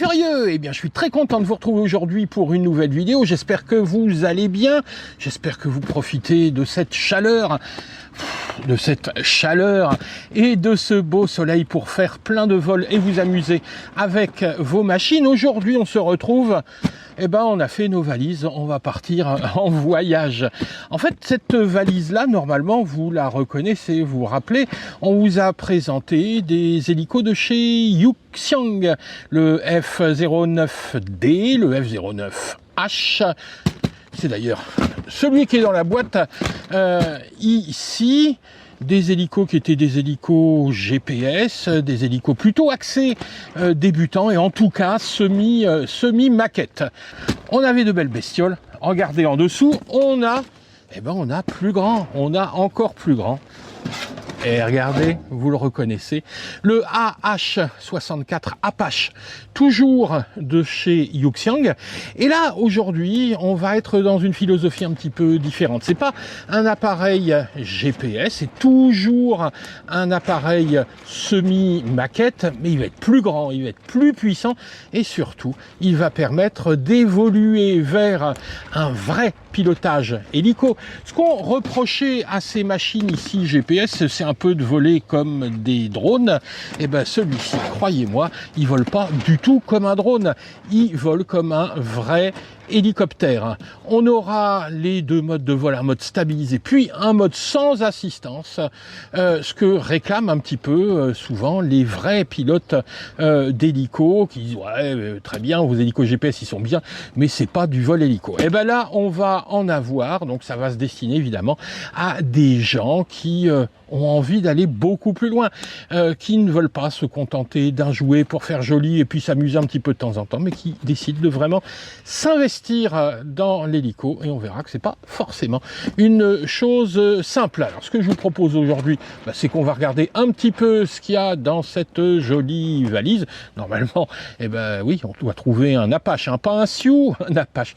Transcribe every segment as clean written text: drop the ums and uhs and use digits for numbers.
furieux! Eh bien, je suis très content de vous retrouver aujourd'hui pour une nouvelle vidéo. J'espère que vous allez bien. J'espère que vous profitez de cette chaleur et de ce beau soleil pour faire plein de vols et vous amuser avec vos machines. Aujourd'hui, on se retrouve, on a fait nos valises, on va partir en voyage. En fait, cette valise-là, normalement, vous la reconnaissez, vous vous rappelez, on vous a présenté des hélicos de chez Yuxiang, le F09D, le F09H, c'est d'ailleurs celui qui est dans la boîte ici. Des hélicos qui étaient des hélicos GPS, des hélicos plutôt axés débutants et en tout cas semi-maquette. On avait de belles bestioles. Regardez en dessous, on a plus grand, on a encore plus grand. Et regardez, vous le reconnaissez, le AH-64 Apache, toujours de chez Yuxiang. Et là, aujourd'hui, on va être dans une philosophie un petit peu différente. C'est pas un appareil GPS, c'est toujours un appareil semi-maquette, mais il va être plus grand, il va être plus puissant, et surtout, il va permettre d'évoluer vers un vrai pilotage hélico. Ce qu'on reprochait à ces machines ici GPS, c'est un peu de voler comme des drones. Et ben celui-ci, croyez-moi, il vole pas du tout comme un drone, il vole comme un vrai hélicoptère. On aura les deux modes de vol, un mode stabilisé puis un mode sans assistance, ce que réclament un petit peu souvent les vrais pilotes d'hélico qui disent ouais très bien, vos hélicos GPS ils sont bien, mais c'est pas du vol hélico. Et ben là on va en avoir, donc ça va se destiner évidemment à des gens qui ont envie d'aller beaucoup plus loin, qui ne veulent pas se contenter d'un jouet pour faire joli et puis s'amuser un petit peu de temps en temps, mais qui décident de vraiment s'investir dans l'hélico, et on verra que c'est pas forcément une chose simple. Alors ce que je vous propose aujourd'hui, c'est qu'on va regarder un petit peu ce qu'il y a dans cette jolie valise. Normalement, oui, on doit trouver un Apache, pas un Sioux, un Apache.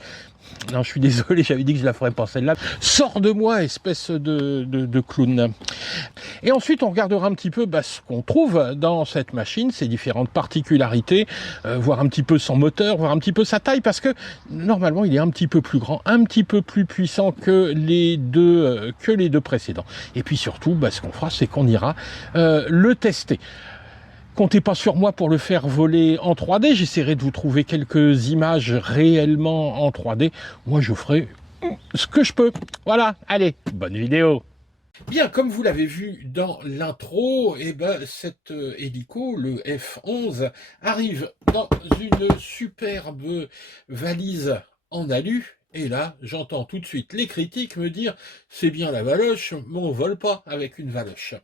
Non, je suis désolé, j'avais dit que je la ferais pas celle-là. Sors de moi, espèce de clown. Et ensuite, on regardera un petit peu ce qu'on trouve dans cette machine, ses différentes particularités, voir un petit peu son moteur, voir un petit peu sa taille, parce que normalement, il est un petit peu plus grand, un petit peu plus puissant que les deux précédents. Et puis surtout, ce qu'on fera, c'est qu'on ira le tester. Comptez pas sur moi pour le faire voler en 3D, j'essaierai de vous trouver quelques images réellement en 3D. Moi, je ferai ce que je peux. Voilà, allez, bonne vidéo. Bien, comme vous l'avez vu dans l'intro, cet hélico, le F11, arrive dans une superbe valise en alu. Et là, j'entends tout de suite les critiques me dire « c'est bien la valoche, mais on vole pas avec une valoche ».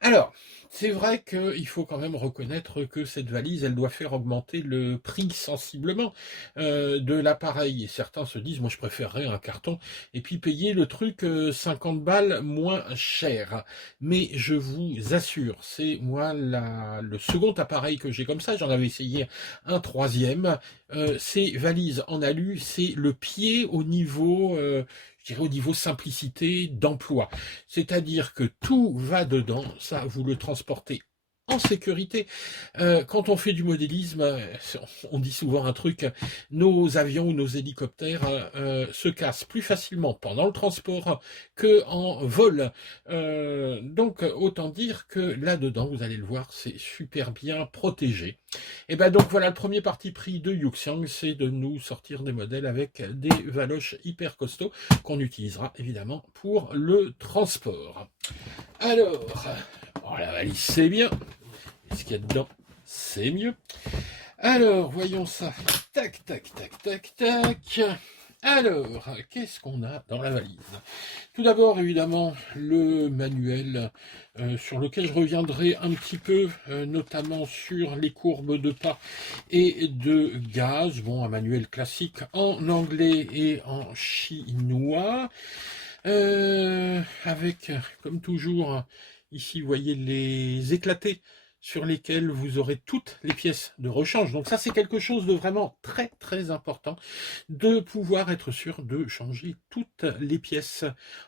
Alors, c'est vrai qu'il faut quand même reconnaître que cette valise, elle doit faire augmenter le prix sensiblement de l'appareil. Et certains se disent, moi je préférerais un carton et puis payer le truc 50 balles moins cher. Mais je vous assure, c'est moi le second appareil que j'ai comme ça, j'en avais essayé un troisième. Ces valises en alu, c'est le pied au niveau... je dirais au niveau simplicité d'emploi. C'est-à-dire que tout va dedans, ça vous le transportez en sécurité. Quand on fait du modélisme, on dit souvent un truc, nos avions ou nos hélicoptères se cassent plus facilement pendant le transport qu'en vol. Donc autant dire que là-dedans, vous allez le voir, c'est super bien protégé. Et donc voilà, le premier parti pris de Yuxiang, c'est de nous sortir des modèles avec des valoches hyper costauds qu'on utilisera évidemment pour le transport. Alors, la valise c'est bien, et ce qu'il y a dedans c'est mieux. Alors, voyons ça, tac, tac, tac, tac, tac. Alors, qu'est-ce qu'on a dans la valise? Tout d'abord, évidemment, le manuel sur lequel je reviendrai un petit peu, notamment sur les courbes de pas et de gaz. Bon, un manuel classique en anglais et en chinois. Avec, comme toujours, ici, vous voyez les éclatés sur lesquels vous aurez toutes les pièces de rechange. Donc ça, c'est quelque chose de vraiment très très important, de pouvoir être sûr de changer toutes les pièces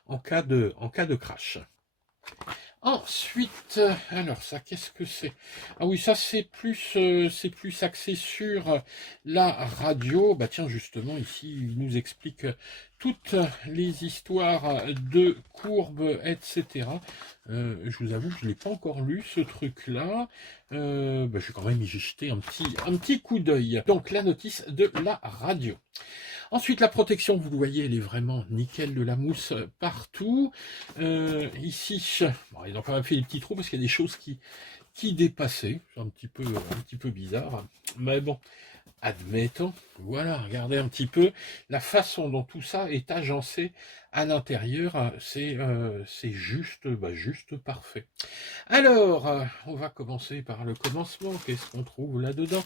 en cas de crash. Ensuite, alors ça, qu'est-ce que c'est? Ah oui, ça c'est plus axé sur la radio. Bah tiens, justement, ici, il nous explique toutes les histoires de courbes, etc. Je vous avoue que je ne l'ai pas encore lu, ce truc-là. Bah, je vais quand même y jeter un petit coup d'œil. Donc, la notice de la radio. Ensuite, la protection, vous le voyez, elle est vraiment nickel, de la mousse partout. Ici, bon, ils ont quand même fait des petits trous parce qu'il y a des choses qui dépassaient. C'est un petit peu bizarre. Mais bon, admettons. Voilà, regardez un petit peu la façon dont tout ça est agencé à l'intérieur. C'est juste, juste parfait. Alors, on va commencer par le commencement. Qu'est-ce qu'on trouve là-dedans?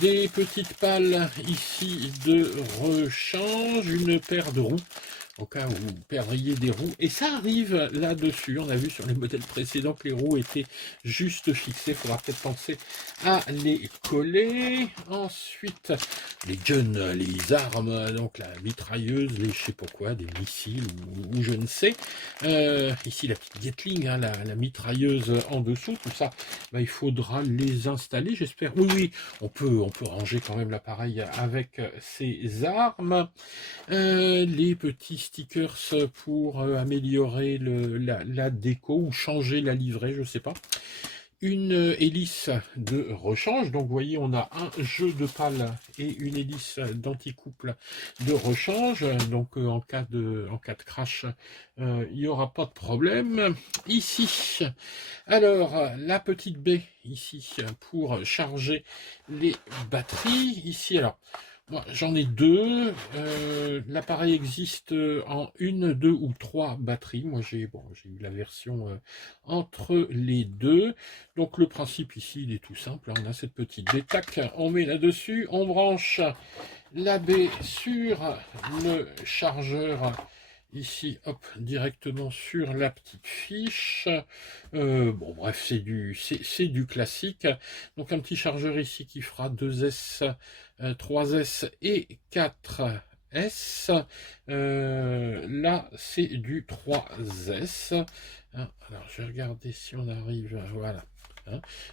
Des petites pales ici de rechange, une paire de roues, au cas où vous perdriez des roues. Et ça arrive là-dessus. On a vu sur les modèles précédents que les roues étaient juste fixées. Il faudra peut-être penser à les coller. Ensuite, les guns, les armes, donc la mitrailleuse, les je sais pas quoi, des missiles ou je ne sais. Ici, la petite Gatling, hein, la mitrailleuse en dessous, tout ça, bah, il faudra les installer, j'espère. Oui, oui, on peut ranger quand même l'appareil avec ces armes. Les petits stickers pour améliorer la déco ou changer la livrée, je sais pas. Une hélice de rechange, donc vous voyez on a un jeu de pales et une hélice d'anticouple de rechange, donc en cas de crash il n'y aura pas de problème. Ici, alors la petite baie ici pour charger les batteries, ici alors moi, j'en ai deux. L'appareil existe en une, deux ou trois batteries. Moi, j'ai eu la version entre les deux. Donc, le principe ici, il est tout simple. On a cette petite baie, tac, on met là-dessus, on branche la baie sur le chargeur. Ici, hop, directement sur la petite fiche. Bon, bref, c'est du classique. Donc, un petit chargeur ici qui fera 2S, 3S et 4S. Là, c'est du 3S. Alors, je vais regarder si on arrive. Voilà.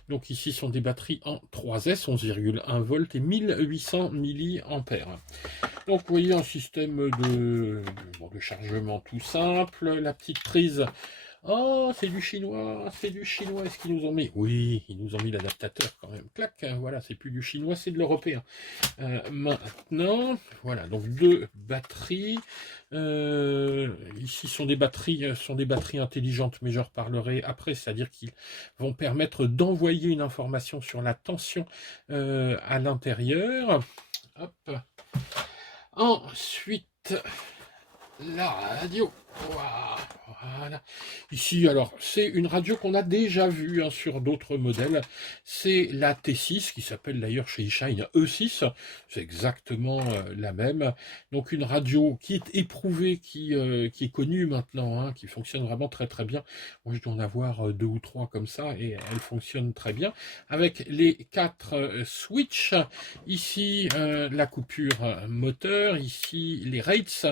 Donc ici sont des batteries en 3S, 11,1 volts et 1800 milliampères. Donc vous voyez un système de chargement tout simple, la petite prise. Oh, c'est du chinois, c'est du chinois. Est-ce qu'ils nous ont mis? Oui, ils nous ont mis l'adaptateur quand même. Clac, voilà, c'est plus du chinois, c'est de l'européen. Maintenant, voilà, donc deux batteries. Ici sont des batteries intelligentes, mais je reparlerai après, c'est-à-dire qu'ils vont permettre d'envoyer une information sur la tension à l'intérieur. Hop. Ensuite, la radio. Voilà. Ici, alors, c'est une radio qu'on a déjà vue hein, sur d'autres modèles. C'est la T6, qui s'appelle d'ailleurs chez eShine E6. C'est exactement la même. Donc, une radio qui est éprouvée, qui est connue maintenant, hein, qui fonctionne vraiment très très bien. Moi, je dois en avoir deux ou trois comme ça, et elle fonctionne très bien. Avec les quatre switches. Ici, la coupure moteur. Ici, les rates.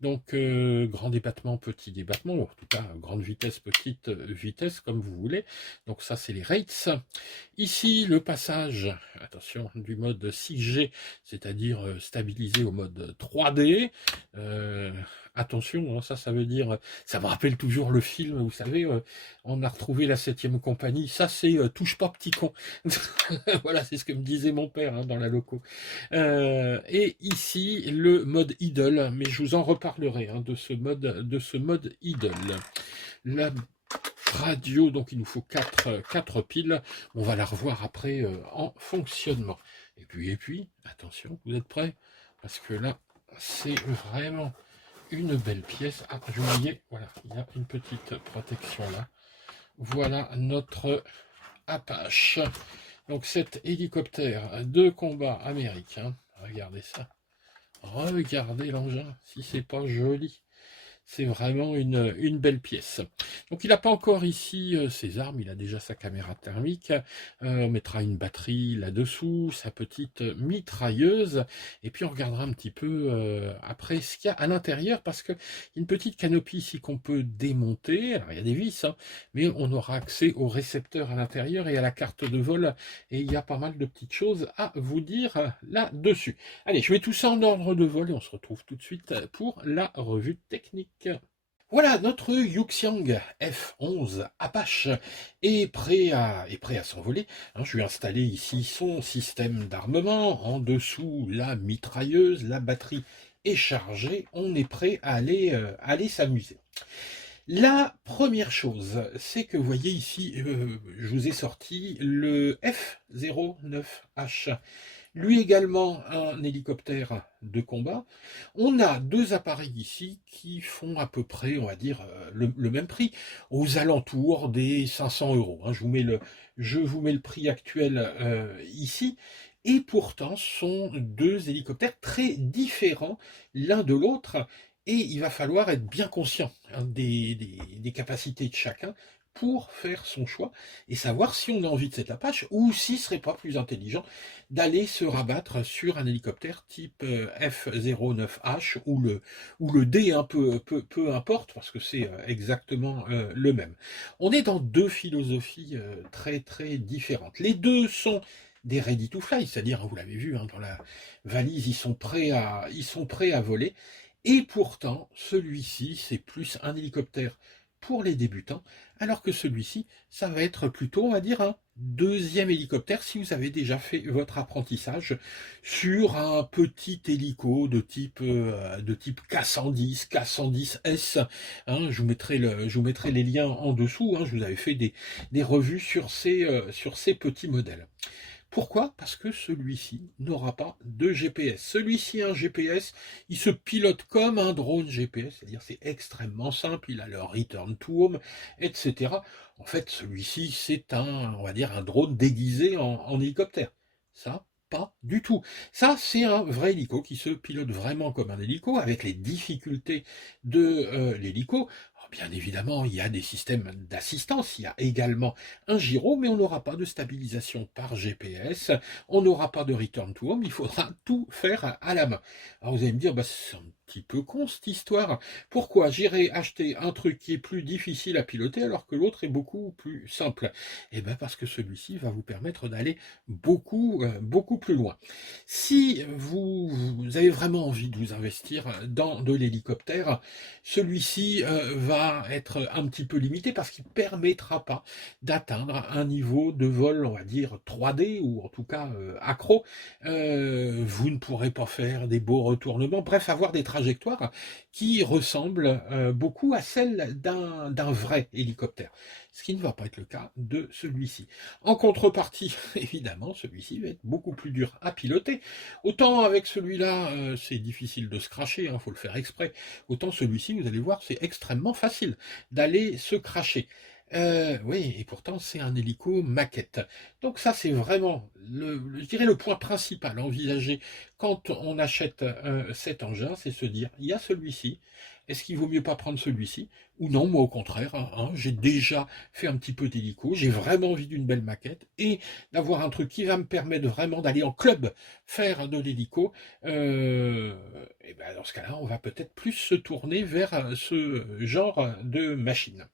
Donc, grand débattement, petit débattement, ou en tout cas, grande vitesse, petite vitesse, comme vous voulez. Donc ça, c'est les rates. Ici, le passage, attention, du mode 6G, c'est-à-dire stabilisé au mode 3D. Attention, hein, ça veut dire, ça me rappelle toujours le film, vous savez, on a retrouvé la 7e compagnie, ça c'est touche pas petit con. Voilà, c'est ce que me disait mon père hein, dans la loco. Et ici, le mode idle, mais je vous en reparlerai hein, de ce mode idle. La radio, donc il nous faut 4 piles, on va la revoir après en fonctionnement. Et puis, attention, vous êtes prêts? Parce que là, c'est vraiment une belle pièce. Ah, j'ai oublié, voilà, il y a une petite protection là. Voilà notre Apache. Donc cet hélicoptère de combat américain. Regardez ça. Regardez l'engin, si c'est pas joli. C'est vraiment une belle pièce. Donc il n'a pas encore ici ses armes, il a déjà sa caméra thermique, on mettra une batterie là-dessous, sa petite mitrailleuse, et puis on regardera un petit peu après ce qu'il y a à l'intérieur, parce qu'il y a une petite canopie ici qu'on peut démonter, alors il y a des vis, hein, mais on aura accès au récepteur à l'intérieur et à la carte de vol, et il y a pas mal de petites choses à vous dire là-dessus. Allez, je mets tout ça en ordre de vol et on se retrouve tout de suite pour la revue technique. Voilà, notre Yuxiang F11 Apache est prêt à s'envoler. Hein, je lui ai installé ici son système d'armement, en dessous la mitrailleuse, la batterie est chargée, on est prêt à aller s'amuser. La première chose, c'est que vous voyez ici, je vous ai sorti le F09H. Lui également un hélicoptère de combat. On a deux appareils ici qui font à peu près, on va dire, le même prix, aux alentours des 500 euros. Hein. Je vous mets le prix actuel ici. Et pourtant, ce sont deux hélicoptères très différents l'un de l'autre. Et il va falloir être bien conscient hein, des capacités de chacun pour faire son choix et savoir si on a envie de cet Apache ou s'il ne serait pas plus intelligent d'aller se rabattre sur un hélicoptère type F09H ou le D, hein, peu importe, parce que c'est exactement le même. On est dans deux philosophies très très différentes. Les deux sont des ready to fly, c'est-à-dire, vous l'avez vu, hein, dans la valise, ils sont prêts à voler. Et pourtant, celui-ci, c'est plus un hélicoptère pour les débutants, alors que celui-ci, ça va être plutôt, on va dire, un deuxième hélicoptère si vous avez déjà fait votre apprentissage sur un petit hélico de type K110, K110S. Hein, je vous mettrai les liens en dessous. Hein, je vous avais fait des revues sur ces petits modèles. Pourquoi? Parce que celui-ci n'aura pas de GPS. Celui-ci a un GPS, il se pilote comme un drone GPS, c'est-à-dire c'est extrêmement simple, il a le return to home, etc. En fait, celui-ci, c'est on va dire, un drone déguisé en hélicoptère. Ça, pas du tout. Ça, c'est un vrai hélico qui se pilote vraiment comme un hélico, avec les difficultés de l'hélico. Bien évidemment, il y a des systèmes d'assistance, il y a également un gyro, mais on n'aura pas de stabilisation par GPS, on n'aura pas de return to home, il faudra tout faire à la main. Alors vous allez me dire, bah, c'est un petit peu con cette histoire, pourquoi j'irai acheter un truc qui est plus difficile à piloter alors que l'autre est beaucoup plus simple? Eh bien parce que celui-ci va vous permettre d'aller beaucoup plus loin. Si vous avez vraiment envie de vous investir dans de l'hélicoptère, celui-ci va être un petit peu limité parce qu'il ne permettra pas d'atteindre un niveau de vol, on va dire 3D ou en tout cas accro. Vous ne pourrez pas faire des beaux retournements, bref, avoir des trajectoires qui ressemblent beaucoup à celles d'un vrai hélicoptère. Ce qui ne va pas être le cas de celui-ci. En contrepartie, évidemment, celui-ci va être beaucoup plus dur à piloter. Autant avec celui-là, c'est difficile de se cracher, il faut le faire exprès. Autant celui-ci, vous allez voir, c'est extrêmement facile d'aller se cracher. Oui, et pourtant c'est un hélico maquette. Donc ça c'est vraiment, je dirais, le point principal à envisager quand on achète cet engin, c'est se dire, il y a celui-ci, est-ce qu'il vaut mieux pas prendre celui-ci? Ou non, moi au contraire, hein, j'ai déjà fait un petit peu d'hélico, j'ai vraiment envie d'une belle maquette et d'avoir un truc qui va me permettre vraiment d'aller en club faire de l'hélico. Et ben dans ce cas-là, on va peut-être plus se tourner vers ce genre de machine.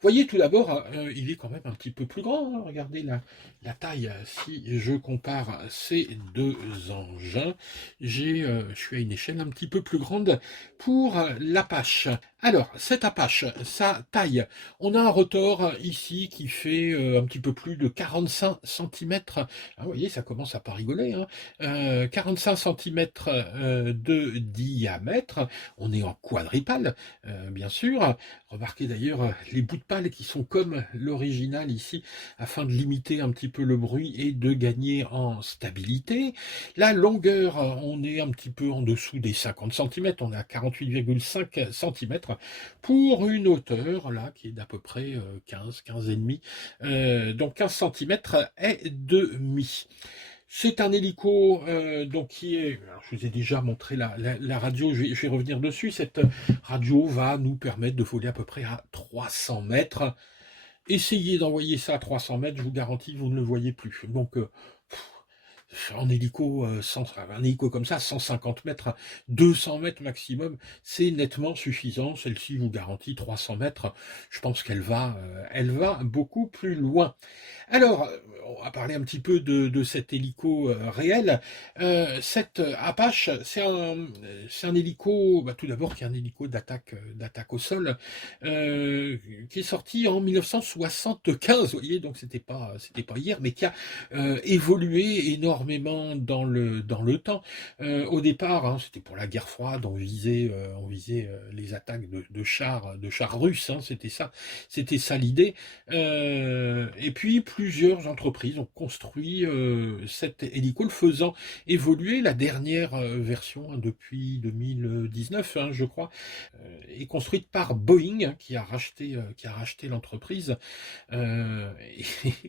Voyez, tout d'abord, il est quand même un petit peu plus grand. Hein. Regardez la taille. Si je compare ces deux engins, je suis à une échelle un petit peu plus grande pour l'Apache. Alors, cet Apache, sa taille, on a un rotor ici qui fait un petit peu plus de 45 cm. Ah, vous voyez, ça commence à pas rigoler. Hein. 45 cm de diamètre. On est en quadripale, bien sûr. Remarquez d'ailleurs les bouts de pale qui sont comme l'original ici, afin de limiter un petit peu le bruit et de gagner en stabilité. La longueur, on est un petit peu en dessous des 50 cm, on est à 48,5 cm pour une hauteur là qui est d'à peu près 15 et demi, donc 15 cm et demi. C'est un hélico donc qui est, alors je vous ai déjà montré la radio, je vais revenir dessus. Cette radio va nous permettre de voler à peu près à 300 mètres. Essayez d'envoyer ça à 300 mètres, je vous garantis, vous ne le voyez plus. Donc, en hélico, un hélico comme ça, 150 mètres, 200 mètres maximum, c'est nettement suffisant. Celle-ci vous garantit 300 mètres. Je pense elle va beaucoup plus loin. Alors, on va parler un petit peu de cet hélico réel. Cette Apache, c'est un hélico, tout d'abord qui est un hélico d'attaque au sol, qui est sorti en 1975. Vous voyez, donc c'était pas hier, mais qui a évolué énormément dans le temps. Au départ, hein, c'était pour la guerre froide, on visait les attaques de chars russes. Hein, c'était ça l'idée. Et puis plusieurs entreprises ont construit cet hélico, le faisant évoluer. La dernière version, hein, depuis 2019, hein, je crois, est construite par Boeing, hein, qui a racheté l'entreprise. Et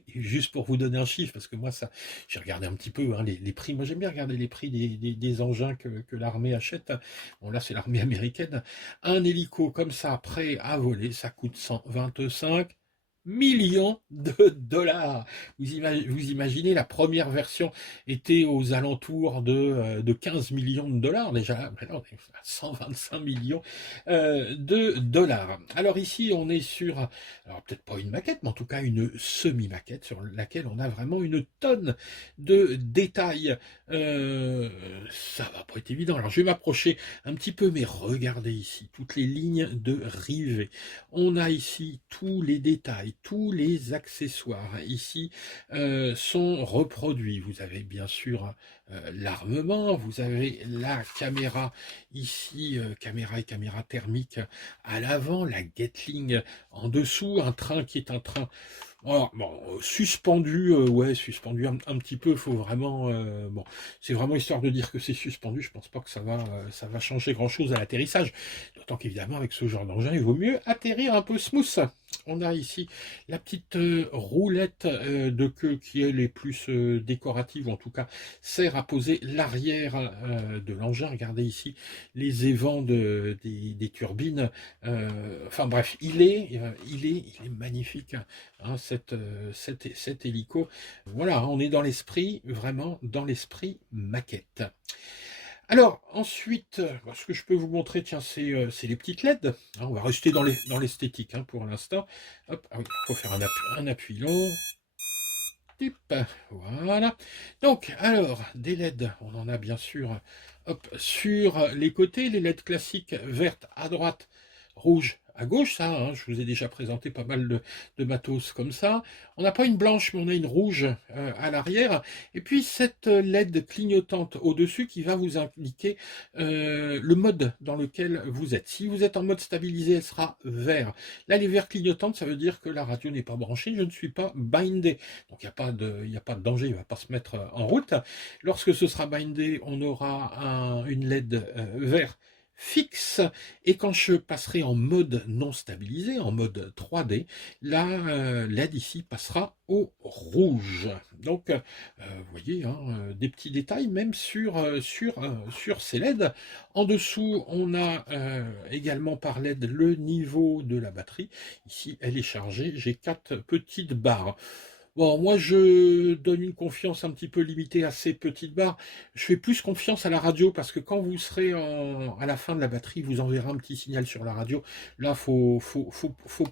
juste pour vous donner un chiffre, parce que moi j'ai regardé un petit peu, hein, les prix. Moi j'aime bien regarder les prix des engins que l'armée achète. Bon là c'est l'armée américaine. Un hélico comme ça, prêt à voler, ça coûte 125 millions de dollars. Vous imaginez, la première version était aux alentours de 15 millions de dollars. Déjà, maintenant, on est à 125 millions de dollars. Alors ici, on est sur, alors peut-être pas une maquette, mais en tout cas une semi-maquette sur laquelle on a vraiment une tonne de détails. Ça va pas être évident. Alors je vais m'approcher un petit peu, mais regardez ici, toutes les lignes de rivets. On a ici tous les détails, tous les accessoires ici sont reproduits. Vous avez bien sûr l'armement, vous avez la caméra ici, caméra et caméra thermique à l'avant, la Gatling en dessous, un train qui est un train suspendu, suspendu un petit peu. Faut vraiment, c'est vraiment histoire de dire que c'est suspendu. Je pense pas que ça va changer grand chose à l'atterrissage. D'autant qu'évidemment, avec ce genre d'engin, il vaut mieux atterrir un peu smooth. On a ici la petite roulette de queue qui est les plus décorative, ou en tout cas sert à poser l'arrière de l'engin. Regardez ici les évents des turbines. Enfin bref, il est magnifique, hein, cet hélico. Voilà, on est dans l'esprit, vraiment dans l'esprit maquette. Alors, ensuite, ce que je peux vous montrer, tiens, c'est les petites LED. Hein, on va rester dans l'esthétique, hein, pour l'instant. Hop, ah oui, il faut faire un appui long. Tip, voilà. Donc, alors, des LED, on en a bien sûr, hop, sur les côtés, les LED classiques, vertes à droite, rouge à gauche, ça, hein, je vous ai déjà présenté pas mal de matos comme ça. On n'a pas une blanche, mais on a une rouge à l'arrière. Et puis cette LED clignotante au-dessus qui va vous indiquer le mode dans lequel vous êtes. Si vous êtes en mode stabilisé, elle sera vert. Là, les verts clignotantes, ça veut dire que la radio n'est pas branchée, je ne suis pas bindé. Donc il n'y a pas de danger, il ne va pas se mettre en route. Lorsque ce sera bindé, on aura une LED vert fixe, et quand je passerai en mode non stabilisé, en mode 3D, la LED ici passera au rouge. Donc vous voyez, hein, des petits détails même sur ces LED. En dessous, on a également par LED le niveau de la batterie. Ici elle est chargée, j'ai 4 petites barres. Bon, moi je donne une confiance un petit peu limitée à ces petites barres. Je fais plus confiance à la radio, parce que quand vous serez à la fin de la batterie, vous enverrez un petit signal sur la radio. Là, faut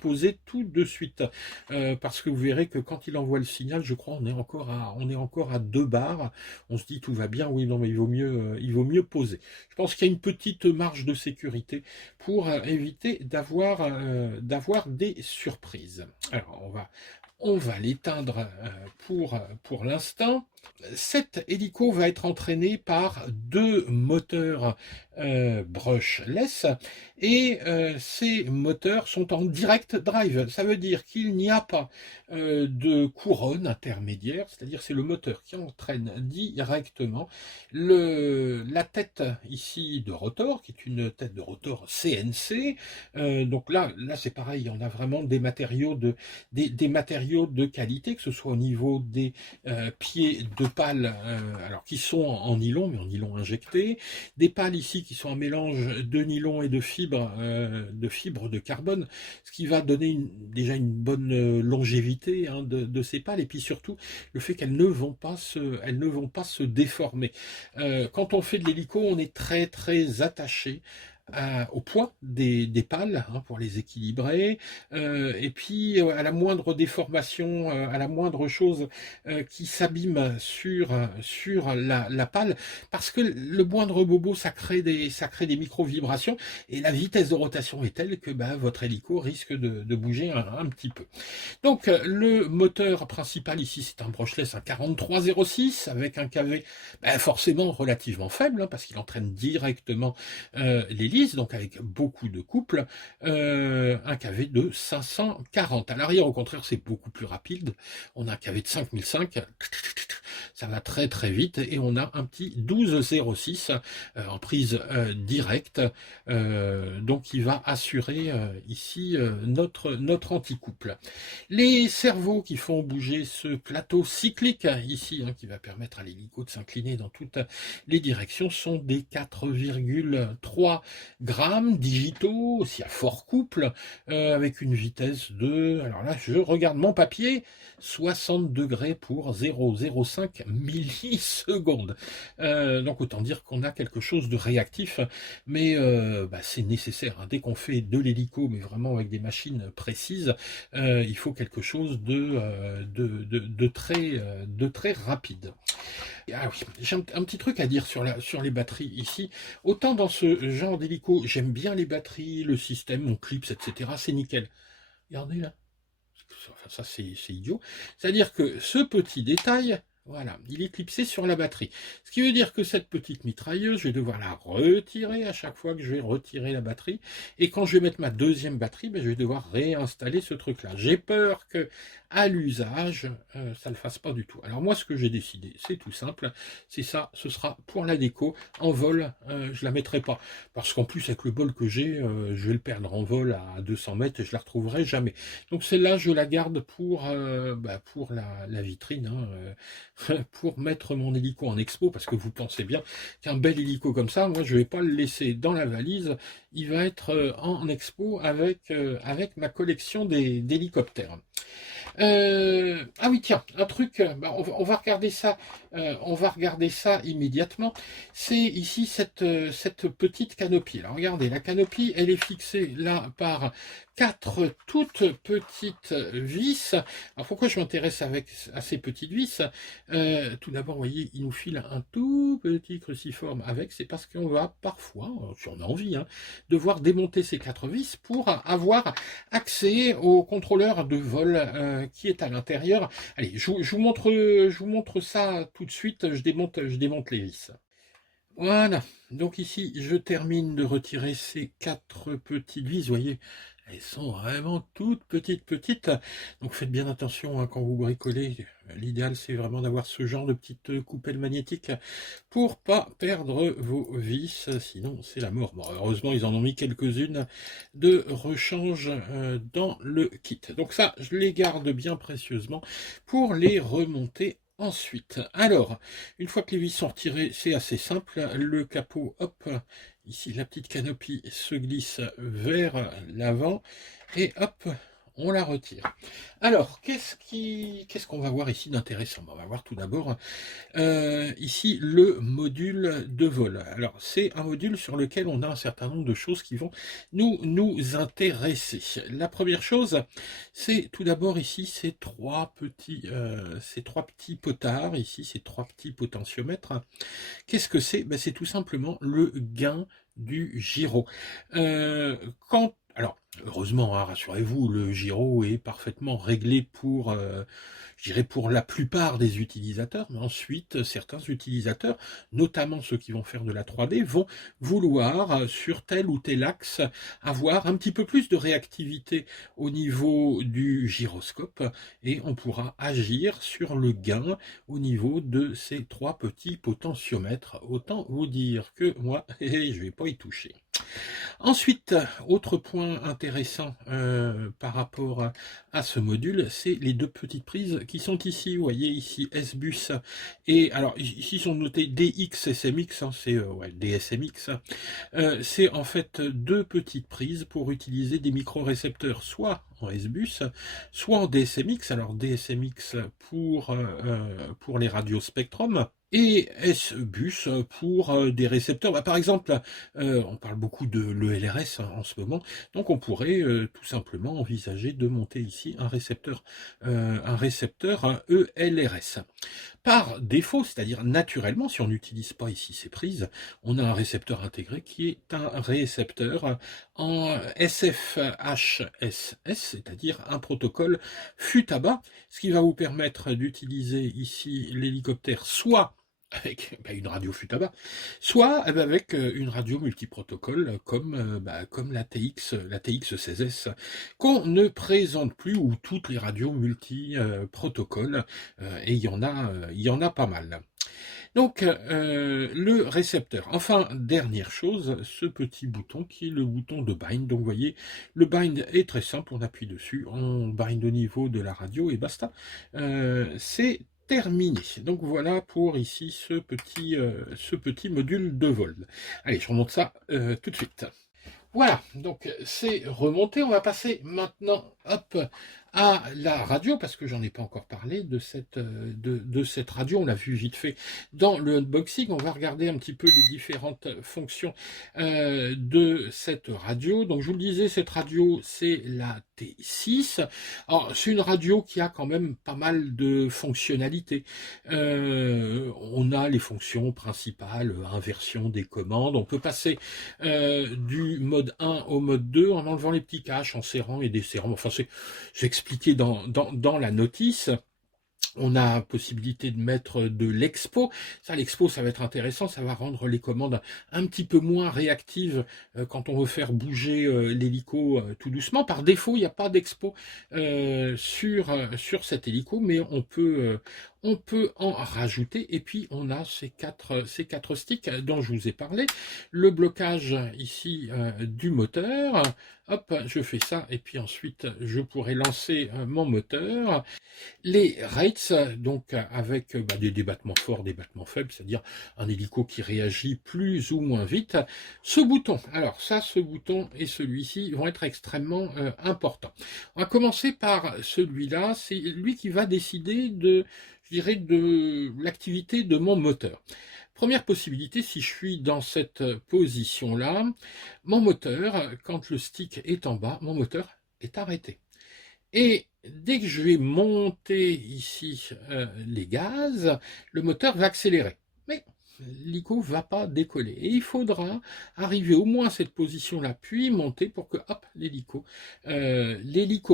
poser tout de suite, parce que vous verrez que quand il envoie le signal, je crois, on est encore à 2 barres. On se dit tout va bien, oui, non, mais il vaut mieux poser. Je pense qu'il y a une petite marge de sécurité pour éviter d'avoir des surprises. Alors, on va l'éteindre pour l'instant. Cet hélico va être entraîné par 2 moteurs brushless, et ces moteurs sont en direct drive. Ça veut dire qu'il n'y a pas de couronne intermédiaire, c'est-à-dire c'est le moteur qui entraîne directement la tête ici de rotor, qui est une tête de rotor CNC. Donc là c'est pareil, on a vraiment des matériaux des matériaux de qualité, que ce soit au niveau des pieds de pales, alors qui sont en nylon, mais en nylon injecté, des pales ici qui sont un mélange de nylon et de fibres de carbone, ce qui va donner déjà une bonne longévité hein, de ces pales, et puis surtout le fait qu'elles ne vont pas se déformer. Quand on fait de l'hélico, on est très très attaché au poids des pales hein, pour les équilibrer, et puis à la moindre déformation, à la moindre chose qui s'abîme sur la pale, parce que le moindre bobo ça crée des micro-vibrations, et la vitesse de rotation est telle que votre hélico risque de bouger un petit peu. Donc le moteur principal ici c'est un brushless, un 4306 avec un KV forcément relativement faible hein, parce qu'il entraîne directement l'hélice, donc avec beaucoup de couples, un KV de 540. À l'arrière au contraire c'est beaucoup plus rapide, on a un KV de 5005, ça va très très vite, et on a un petit 1206 en prise directe, donc qui va assurer ici notre anti-couple. Les servos qui font bouger ce plateau cyclique ici, hein, qui va permettre à l'hélico de s'incliner dans toutes les directions, sont des 4,3 grammes digitaux, aussi à fort couple, avec une vitesse de, alors là je regarde mon papier, 60 degrés pour 0,05 millisecondes. Donc autant dire qu'on a quelque chose de réactif, mais c'est nécessaire. Hein. Dès qu'on fait de l'hélico, mais vraiment avec des machines précises, il faut quelque chose de très rapide. Ah oui, j'ai un petit truc à dire sur les batteries ici. Autant dans ce genre d'hélico, j'aime bien les batteries, le système, mon clips, etc. C'est nickel. Regardez là. Enfin, ça c'est idiot. C'est-à-dire que ce petit détail, voilà, il est clipsé sur la batterie. Ce qui veut dire que cette petite mitrailleuse, je vais devoir la retirer à chaque fois que je vais retirer la batterie. Et quand je vais mettre ma deuxième batterie, je vais devoir réinstaller ce truc-là. J'ai peur que, à l'usage, ça ne le fasse pas du tout. Alors moi, ce que j'ai décidé, c'est tout simple. C'est ça, ce sera pour la déco. En vol, je la mettrai pas. Parce qu'en plus, avec le bol que j'ai, je vais le perdre en vol à 200 mètres et je la retrouverai jamais. Donc celle-là, je la garde pour la vitrine, hein, pour mettre mon hélico en expo, parce que vous pensez bien qu'un bel hélico comme ça, moi je vais pas le laisser dans la valise, il va être en expo avec ma collection d'hélicoptères. Ah oui tiens, un truc, on va regarder ça, immédiatement. C'est ici cette petite canopie. Alors regardez, la canopie, elle est fixée là par 4 toutes petites vis. Alors pourquoi je m'intéresse à ces petites vis? Tout d'abord, vous voyez, il nous file un tout petit cruciforme avec, c'est parce qu'on va parfois, si on a envie, hein, devoir démonter ces 4 vis pour avoir accès au contrôleur de vol qui est à l'intérieur. Allez, je vous montre ça tout de suite, je démonte les vis. Voilà, donc ici je termine de retirer ces 4 petites vis, vous voyez, elles sont vraiment toutes petites, donc faites bien attention hein, quand vous bricolez, l'idéal c'est vraiment d'avoir ce genre de petite coupelle magnétique pour pas perdre vos vis, sinon c'est la mort. Bon, heureusement ils en ont mis quelques-unes de rechange dans le kit, donc ça je les garde bien précieusement pour les remonter ensuite. Alors, une fois que les vis sont retirées, c'est assez simple. Le capot, hop, ici la petite canopie se glisse vers l'avant et hop, on la retire. Alors, qu'est-ce qu'on va voir ici d'intéressant? On va voir tout d'abord ici le module de vol. Alors, c'est un module sur lequel on a un certain nombre de choses qui vont nous intéresser. La première chose, c'est tout d'abord ici ces trois petits potards, ici ces 3 petits potentiomètres. Qu'est-ce que c'est? C'est tout simplement le gain du gyro. Quand Alors, heureusement, hein, rassurez-vous, le gyro est parfaitement réglé pour, je dirais, pour la plupart des utilisateurs, mais ensuite, certains utilisateurs, notamment ceux qui vont faire de la 3D, vont vouloir, sur tel ou tel axe, avoir un petit peu plus de réactivité au niveau du gyroscope, et on pourra agir sur le gain au niveau de ces 3 petits potentiomètres. Autant vous dire que moi, je vais pas y toucher. Ensuite, autre point intéressant par rapport à ce module, c'est les 2 petites prises qui sont ici. Vous voyez ici S-Bus et alors ici sont notés DX-SMX, hein, c'est ouais, DSMX. C'est en fait 2 petites prises pour utiliser des micro-récepteurs, soit en S-Bus, soit en DSMX. Alors DSMX pour les radios Spectrum, et S-Bus pour des récepteurs. Bah, par exemple, on parle beaucoup de l'ELRS en ce moment, donc on pourrait tout simplement envisager de monter ici un récepteur ELRS. Par défaut, c'est-à-dire naturellement, si on n'utilise pas ici ces prises, on a un récepteur intégré qui est un récepteur en SFHSS, c'est-à-dire un protocole FU-tabac, ce qui va vous permettre d'utiliser ici l'hélicoptère soit avec une radio FU-tabac, soit avec une radio multiprotocole comme la TX16S, qu'on ne présente plus, ou toutes les radios multi-protocoles, et il y en a pas mal. Donc, le récepteur. Enfin, dernière chose, ce petit bouton qui est le bouton de bind. Donc, vous voyez, le bind est très simple, on appuie dessus, on bind au niveau de la radio et basta. C'est terminé. Donc, voilà pour ici ce petit module de vol. Allez, je remonte ça tout de suite. Voilà, donc c'est remonté. On va passer maintenant, hop, à la radio, parce que j'en ai pas encore parlé de cette radio. On l'a vu vite fait dans le unboxing. On va regarder un petit peu les différentes fonctions de cette radio. Donc je vous le disais, cette radio, c'est la T6. Alors c'est une radio qui a quand même pas mal de fonctionnalités. On a les fonctions principales, inversion des commandes. On peut passer du mode 1 au mode 2 en enlevant les petits caches, en serrant et desserrant. Enfin, c'est expliqué dans la notice. On a possibilité de mettre de l'expo. Ça, l'expo, ça va être intéressant. Ça va rendre les commandes un petit peu moins réactives quand on veut faire bouger l'hélico tout doucement. Par défaut, il n'y a pas d'expo sur cet hélico, mais on peut en rajouter. Et puis, on a ces quatre sticks dont je vous ai parlé. Le blocage ici du moteur. Hop, je fais ça. Et puis ensuite, je pourrai lancer mon moteur. Les rates, donc avec des débattements forts, des battements faibles, c'est-à-dire un hélico qui réagit plus ou moins vite. Ce bouton, alors ça, ce bouton et celui-ci vont être extrêmement importants. On va commencer par celui-là, c'est lui qui va décider de l'activité de mon moteur. Première possibilité, si je suis dans cette position-là, mon moteur, quand le stick est en bas, mon moteur est arrêté. Et dès que je vais monter ici les gaz, le moteur va accélérer. Mais l'hélico ne va pas décoller. Et il faudra arriver au moins à cette position-là, puis monter pour que l'hélico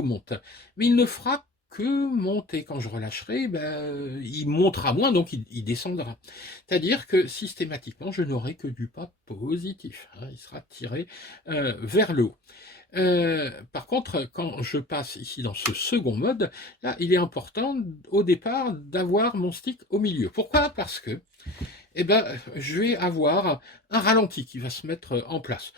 monte. Mais il ne fera que monter. Quand je relâcherai, il montera moins, donc il descendra. C'est-à-dire que systématiquement, je n'aurai que du pas positif. Il sera tiré vers le haut. Par contre, quand je passe ici dans ce second mode, là, il est important au départ d'avoir mon stick au milieu. Pourquoi? Parce que je vais avoir un ralenti qui va se mettre en place.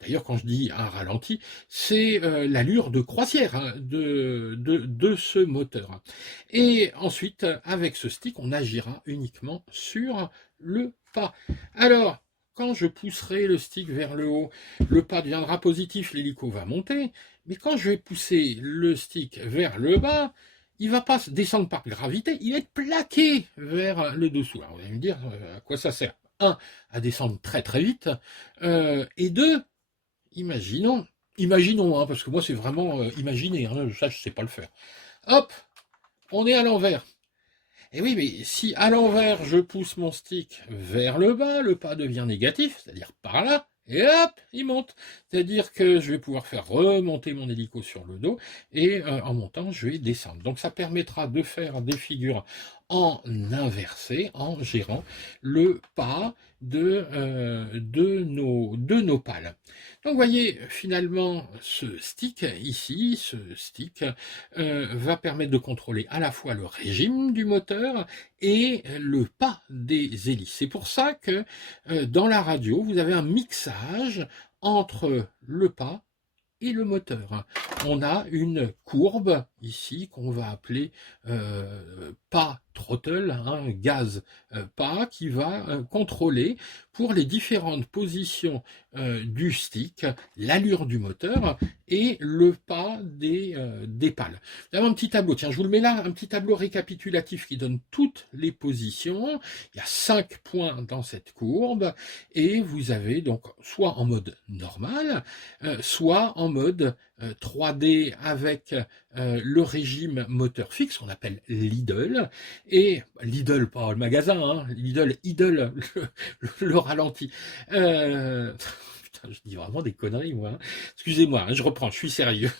D'ailleurs, quand je dis un ralenti, c'est l'allure de croisière de ce moteur. Et ensuite, avec ce stick, on agira uniquement sur le pas. Alors, quand je pousserai le stick vers le haut, le pas deviendra positif, l'hélico va monter. Mais quand je vais pousser le stick vers le bas, il ne va pas descendre par gravité, il va être plaqué vers le dessous. Alors vous allez me dire à quoi ça sert. 1, à descendre très très vite. Et 2, imaginons, parce que moi c'est vraiment imaginer, ça je ne sais pas le faire. Hop, on est à l'envers. Et oui, mais si à l'envers je pousse mon stick vers le bas, le pas devient négatif, c'est-à-dire par là, et hop, il monte. C'est-à-dire que je vais pouvoir faire remonter mon hélico sur le dos et en montant, je vais descendre. Donc ça permettra de faire des figures en inversé, en gérant le pas de nos pales. Donc vous voyez, finalement, ce stick ici, ce stick va permettre de contrôler à la fois le régime du moteur et le pas des hélices. C'est pour ça que dans la radio, vous avez un mixage entre le pas et le moteur. On a une courbe ici qu'on va appeler pas throttle, hein, gaz pas, qui va contrôler pour les différentes positions du stick, l'allure du moteur et le pas des pales. Vous avez un petit tableau, tiens je vous le mets là, un petit tableau récapitulatif qui donne toutes les positions. Il y a 5 points dans cette courbe et vous avez donc soit en mode normal, soit en mode 3D avec le régime moteur fixe qu'on appelle Lidl, et Lidl pas le magasin, hein, Lidl, idle, le ralenti. Putain, je dis vraiment des conneries moi. Hein. Excusez-moi, hein, je reprends, je suis sérieux.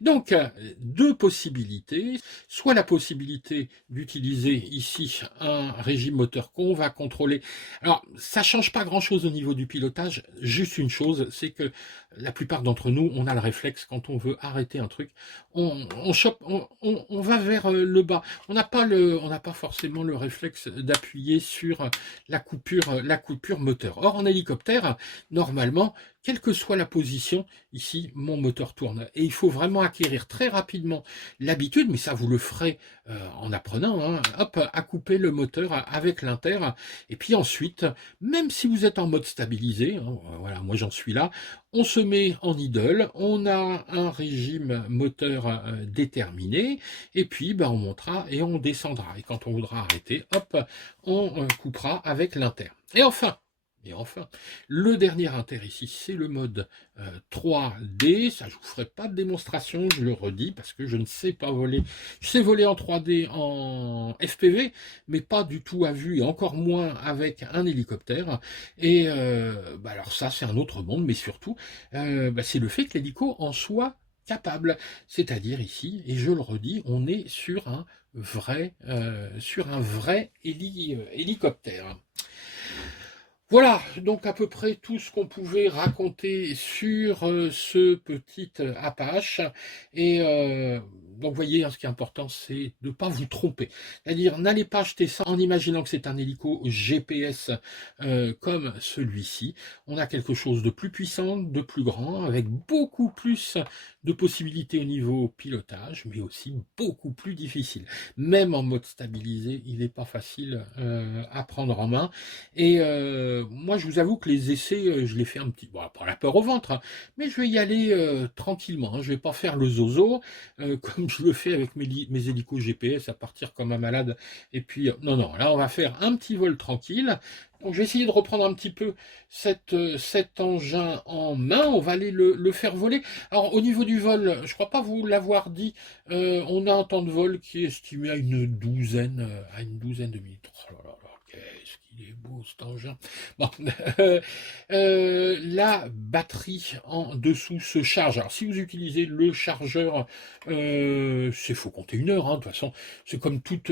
Donc, deux possibilités. Soit la possibilité d'utiliser ici un régime moteur qu'on va contrôler. Alors, ça change pas grand-chose au niveau du pilotage. Juste une chose, c'est que la plupart d'entre nous, on a le réflexe quand on veut arrêter un truc, on va vers le bas. On n'a pas forcément le réflexe d'appuyer sur la coupure moteur. Or, en hélicoptère, normalement, quelle que soit la position, ici, mon moteur tourne. Et il faut vraiment acquérir très rapidement l'habitude, mais ça vous le ferez en apprenant, hein, hop, à couper le moteur avec l'inter. Et puis ensuite, même si vous êtes en mode stabilisé, hein, voilà, moi j'en suis là, on se met en idle, on a un régime moteur déterminé, et puis ben, on montera et on descendra. Et quand on voudra arrêter, hop, on coupera avec l'inter. Et enfin, le dernier inter ici, c'est le mode 3D. Ça, je vous ferai pas de démonstration, je le redis, parce que je ne sais pas voler. Je sais voler en 3D en FPV, mais pas du tout à vue, et encore moins avec un hélicoptère. Et bah alors ça, c'est un autre monde, mais surtout, bah c'est le fait que l'hélico en soit capable. C'est-à-dire ici, et je le redis, on est sur un vrai hélicoptère. Voilà, donc à peu près tout ce qu'on pouvait raconter sur ce petit Apache. Et donc vous voyez, hein, ce qui est important, c'est de ne pas vous tromper. C'est-à-dire, n'allez pas acheter ça en imaginant que c'est un hélico GPS comme celui-ci. On a quelque chose de plus puissant, de plus grand, avec beaucoup plus de possibilités au niveau pilotage, mais aussi beaucoup plus difficile. Même en mode stabilisé, il n'est pas facile à prendre en main. Et moi, je vous avoue que les essais, je les fais un petit... Bon, pas la peur au ventre, hein, mais je vais y aller tranquillement. Hein, je vais pas faire le zozo, comme je le fais avec mes hélicos GPS, à partir comme un malade. Et puis, non, non, là, on va faire un petit vol tranquille. Donc, je vais essayer de reprendre un petit peu cet engin en main. On va aller le faire voler. Alors, au niveau du vol, je crois pas vous l'avoir dit, on a un temps de vol qui est estimé à une douzaine de minutes. Oh là là là, qu'est-ce qu'il est beau cet engin. Bon, la batterie en dessous se charge. Alors, si vous utilisez le chargeur, c'est faut compter une heure. Hein, de toute façon, c'est comme toutes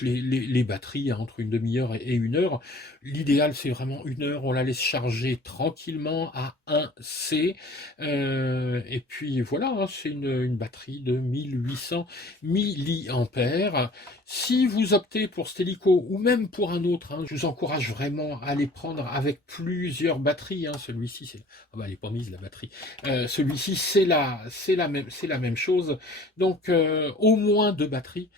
les batteries, hein, entre une demi-heure et une heure. L'idéal, c'est vraiment une heure. On la laisse charger tranquillement à 1C. Et puis voilà, hein, c'est une batterie de 1800 milliampères. Si vous optez pour cet hélico ou même pour un autre, hein, je vous encourage vraiment à les prendre avec plusieurs batteries. Hein. Celui-ci, c'est... Ah bah, elle n'est pas mise la batterie. Celui-ci, c'est la même chose. Donc, au moins 2 batteries.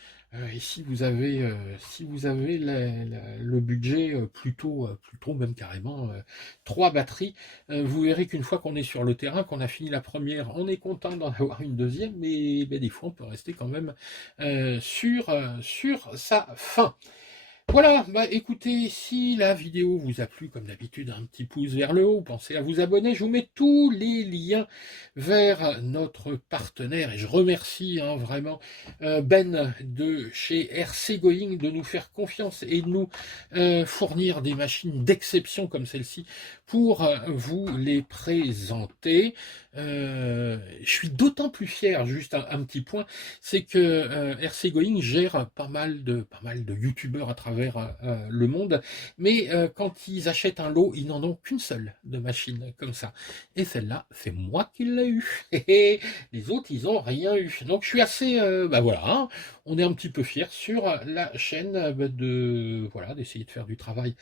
Et si vous avez le budget plutôt même carrément 3 batteries, vous verrez qu'une fois qu'on est sur le terrain, qu'on a fini la première, on est content d'en avoir une deuxième, mais ben, des fois on peut rester quand même sur sa fin. Voilà, bah écoutez, si la vidéo vous a plu, comme d'habitude, un petit pouce vers le haut, pensez à vous abonner, je vous mets tous les liens vers notre partenaire, et je remercie vraiment Ben de chez RC Going de nous faire confiance et de nous fournir des machines d'exception comme celle-ci pour vous les présenter. Je suis d'autant plus fier, juste un petit point, c'est que RC Going gère pas mal de youtubeurs à travers le monde, mais quand ils achètent un lot, ils n'en ont qu'une seule de machine comme ça. Et celle-là, c'est moi qui l'ai eu. Et les autres, ils n'ont rien eu. Donc je suis assez, bah voilà, hein, on est un petit peu fiers sur la chaîne de, voilà, d'essayer de faire du travail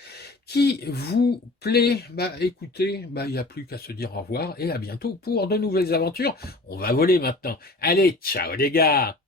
qui vous plaît. Bah écoutez, bah il n'y a plus qu'à se dire au revoir et à bientôt pour de nouvelles aventures. On va voler maintenant. Allez, ciao les gars!